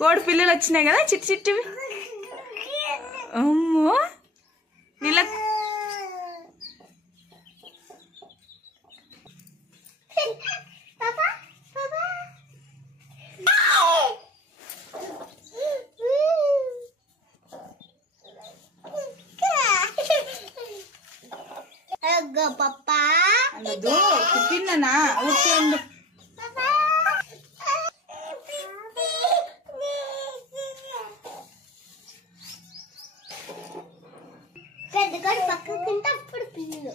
కోడి పిల్లలు వచ్చినాయి కదా చిట్టి చిట్టివి. అమ్మో నీళ్ళ పప్పా అన్నదు తిన్నానా ఊరికే పక్కకుంటే అప్పుడు పిల్లలు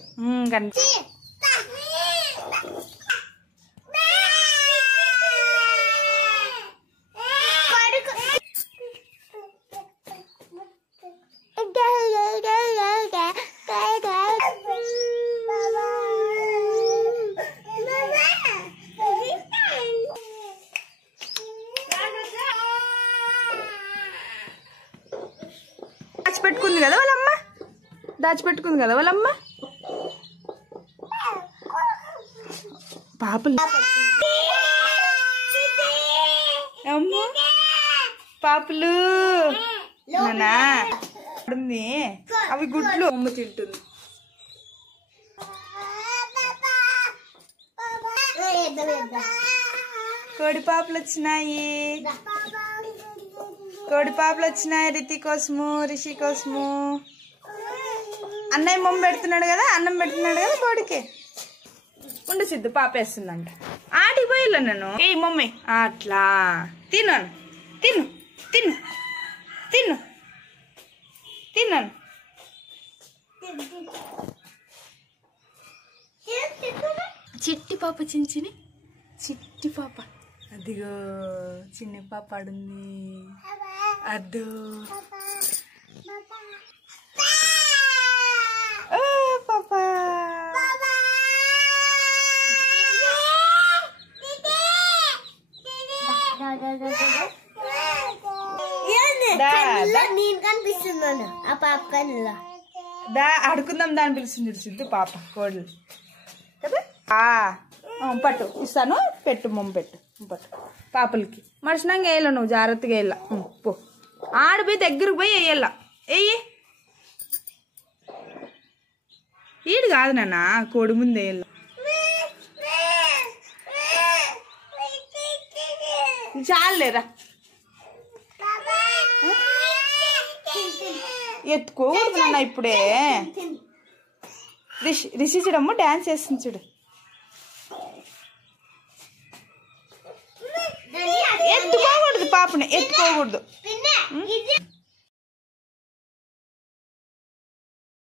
దాచిపెట్టుకుంది కదా వాళ్ళమ్మ, దాచిపెట్టుకుంది కదా వాళ్ళమ్మ. పాపలు అమ్మో పాపలు నానా ఉంది, అవి గుడ్లు అమ్మ తింటుంది. కోడి పాపలు వచ్చినాయి, కోడి పాపలు వచ్చినాయి రితి కోసము రిషి కోసము. అన్నయ్య మొమ్మ పెడుతున్నాడు కదా, అన్నం పెడుతున్నాడు కదా కోడికి. ఉండు సిద్ధు పాపేస్తుందంట. ఆడికి పోయిలా నన్ను ఏ మమ్మీ అట్లా తిన్నాను, తిను తిను తిను తిన్నాను. చిట్టి పాప చించిని చిట్టి పాప అదిగో చిన్న పాప ఆడుంది అద్దు. పాప నేను కనిపిస్తున్నాను ఆ పాప కన్నా దా ఆడుకుందాం దాన్ని పిలుస్తుంది సిద్ధు పాప కోడలు కదా. పట్టు ఇస్తాను, పెట్టు మొమ్మ పెట్టు పట్టు పాపలకి. మనుషులంగా వేయాల, నువ్వు జాగ్రత్తగా వేయాల. పో ఆడిపోయి దగ్గరకు పోయి వేయాల. వెయ్యి ఈడు కాదు నాన్న కోడి ముందు వేయాల. చాలేరా ఎత్తుకోకూడదు నాన్న ఇప్పుడే. రిషి చూడమ్మ డాన్స్ చేస్తుంది చూడు. ఎత్తుకోకూడదు పాపని, ఎత్తుకోకూడదు.